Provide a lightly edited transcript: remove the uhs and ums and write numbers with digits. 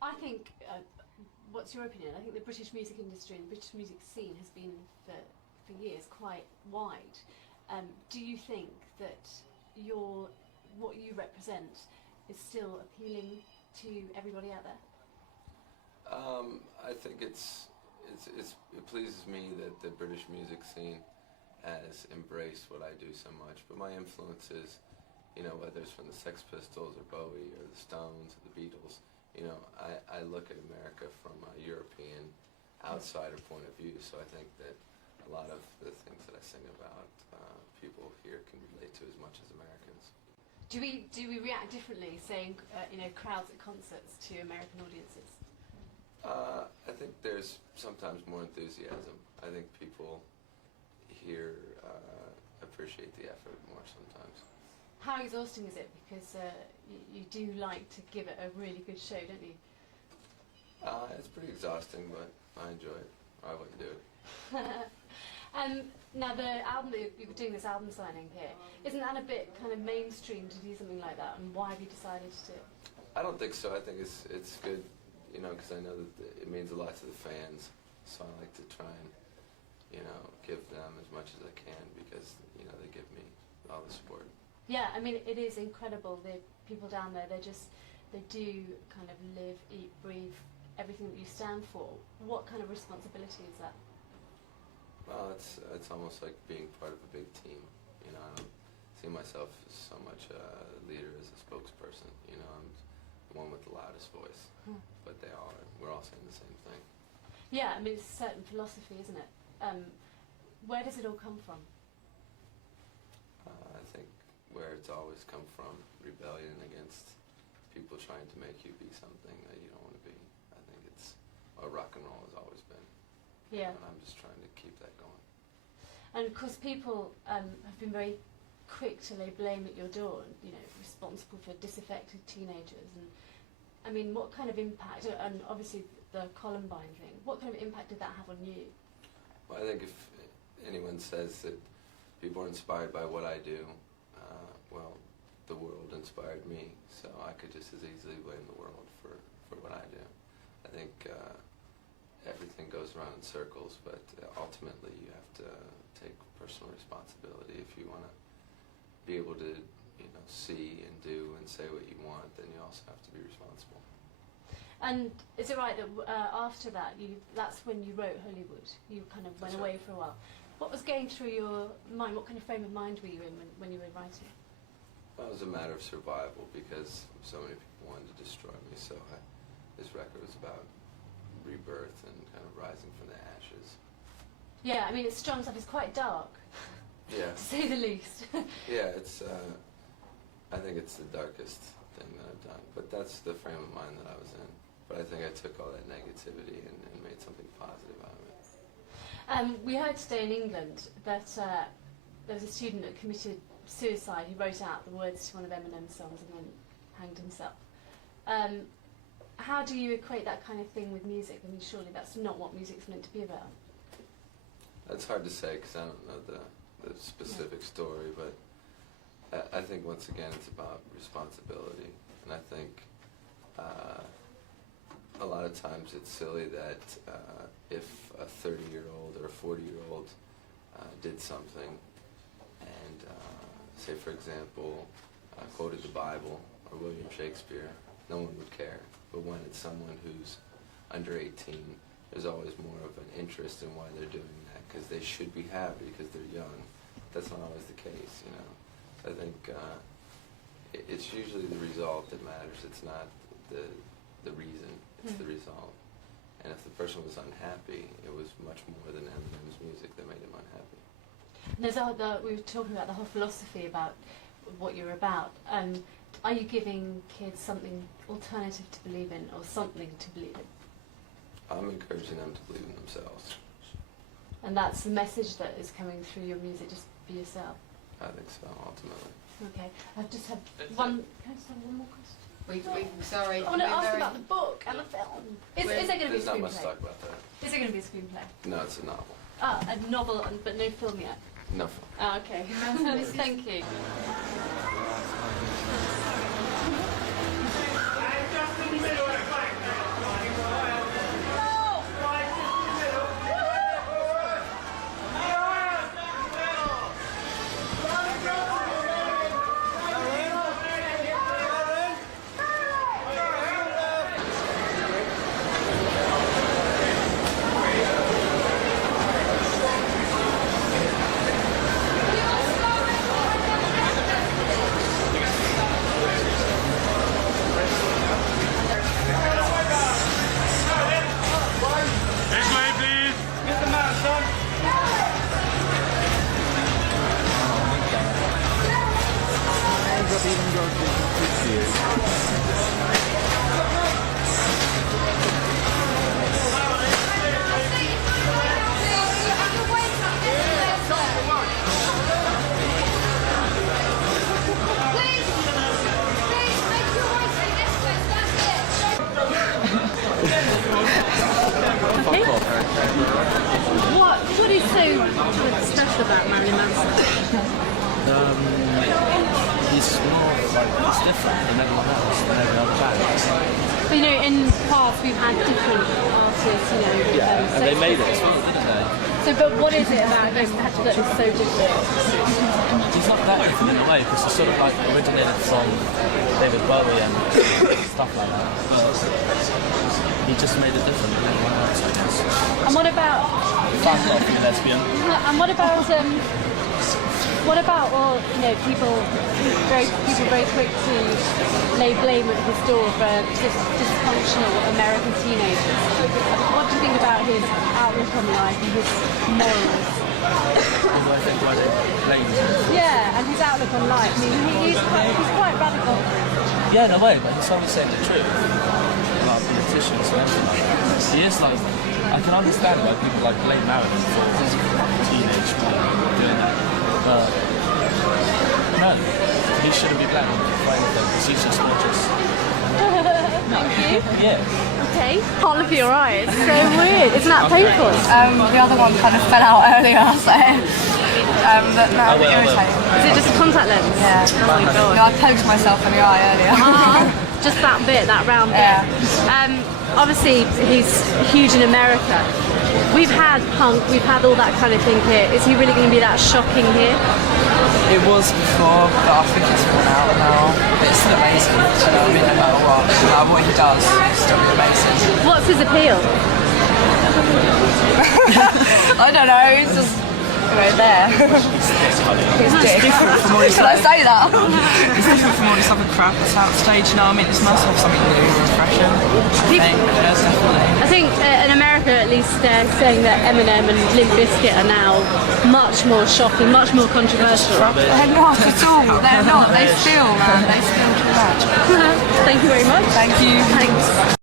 I think, what's your opinion? I think the British music industry and the British music scene has been, for years, quite wide. Do you think that what you represent is still appealing to everybody out there? I think it pleases me that the British music scene has embraced what I do so much, but my influences, you know, whether it's from the Sex Pistols or Bowie or the Stones or the Beatles, you know, I look at America from a European outsider point of view, so I think that a lot of the things that I sing about, people here can relate to as much as Americans. Do we react differently, saying, crowds at concerts to American audiences? I think there's sometimes more enthusiasm. I think people here appreciate the effort more sometimes. How exhausting is it? Because you do like to give it a really good show, don't you? It's pretty exhausting, but I enjoy it. I wouldn't do it. Now the album that you were doing, this album signing here, isn't that a bit kind of mainstream to do something like that? And why have you decided to do it? I don't think so. I think it's good, you know, because I know that it means a lot to the fans. So I like to try and, you know, give them as much as I can because, you know, they give me all the support. Yeah, I mean, it is incredible. The people down there, they do kind of live, eat, breathe everything that you stand for. What kind of responsibility is that? Well, it's almost like being part of a big team. You know, I don't see myself as so much a leader as a spokesperson. You know, I'm the one with the loudest voice, but we're all saying the same thing. Yeah, I mean, it's a certain philosophy, isn't it? Where does it all come from? I think where it's always come from, rebellion against people trying to make you be something that you don't want to be. I think it's what rock and roll has always been. Yeah. And I'm just trying to keep that going. And of course people have been very quick to lay blame at your door, you know, responsible for disaffected teenagers. And I mean, what kind of impact, and obviously the Columbine thing, what kind of impact did that have on you? Well, I think if anyone says that people are inspired by what I do, well, the world inspired me, so I could just as easily blame the world for what I do. I think everything goes around in circles, but ultimately you have to take personal responsibility. If you want to be able to, you know, see and do and say what you want, then you also have to be responsible. And is it right that after that, that's when you wrote Hollywood? You kind of went away for a while. What was going through your mind? What kind of frame of mind were you in when you were writing? Well, it was a matter of survival because so many people wanted to destroy me. So this record was about rebirth and kind of rising from the ashes. Yeah, I mean, it's strong stuff. It's quite dark, yeah, to say the least. Yeah, it's. I think it's the darkest thing that I've done, but that's the frame of mind that I was in. But I think I took all that negativity and made something positive out of it. We heard today in England that there was a student that committed suicide. He wrote out the words to one of Eminem's songs and then hanged himself. How do you equate that kind of thing with music? I mean, surely that's not what music's meant to be about. That's hard to say because I don't know the specific story, but I think once again it's about responsibility, and I think a lot of times it's silly that if a 30-year-old or a 40-year-old did something and say, for example, quoted the Bible or William Shakespeare, no one would care. But when it's someone who's under 18, there's always more of an interest in why they're doing that, because they should be happy because they're young. That's not always the case, you know. I think it's usually the result that matters. It's not the reason, it's the result. And if the person was unhappy, it was much more than Eminem's music that made him unhappy. We were talking about the whole philosophy about what you're about. Are you giving kids something alternative to believe in, or something to believe in? I'm encouraging them to believe in themselves. And that's the message that is coming through your music, just be yourself? I think so, ultimately. Okay, I just have one. Can I just have one more question? Sorry. I want to ask about the book and the film. Is there going to be a screenplay? There's not much to talk about that. Is there going to be a screenplay? No, it's a novel. Ah, a novel, but no film yet? No film. Ah, okay. Thank you. about Marilyn Manson? He's more like, he's different than everyone else, than every other band. But, you know, in the past we've had different artists, you know. And they made it as well, didn't they? So, but what is it about him that is so different? He's not that different in a way, because he sort of like originated from David Bowie and stuff like that. But he just made it different than everyone else, I guess. And what about... Fuck off, you lesbian. And what about, well, you know, people very quick to lay blame at his door for dysfunctional American teenagers. What do you think about his outlook on life and his morals? What do I think? Why they blame him? Yeah, and his outlook on life. I mean, he's quite radical. Yeah, in a way, but he's always saying the truth about politicians or anything like that. He is like, I can understand why people like blame Marilyn for his teenage doing that, but no, he shouldn't be blamed for anything because he's just gorgeous. Thank you. Yeah. Okay. Can't look at your eyes. So weird. Isn't that painful? The other one kind of fell out earlier, so but no, will. irritating. Is it just a contact lens? Yeah. Oh my god. No, I poked myself in the eye earlier. Just that bit, that round bit. Yeah. Obviously, he's huge in America. We've had punk, we've had all that kind of thing here. Is he really going to be that shocking here? It was before, but I think it's worn out now. It's still amazing, you know what I mean? No matter what. No matter what he does, it's still amazing. What's his appeal? I don't know, it's just right there. It's different from all this Can I say that? It's different from all this other crap that's out stage, you know what I mean? It's nice to have something new and refreshing. I think, definitely. I think in America, at least, they're saying that Eminem and Limp Bizkit are now much more shocking, much more controversial. They're not at all, they're not. They steal, man. They steal too much. Thank you very much. Thank you. Thanks.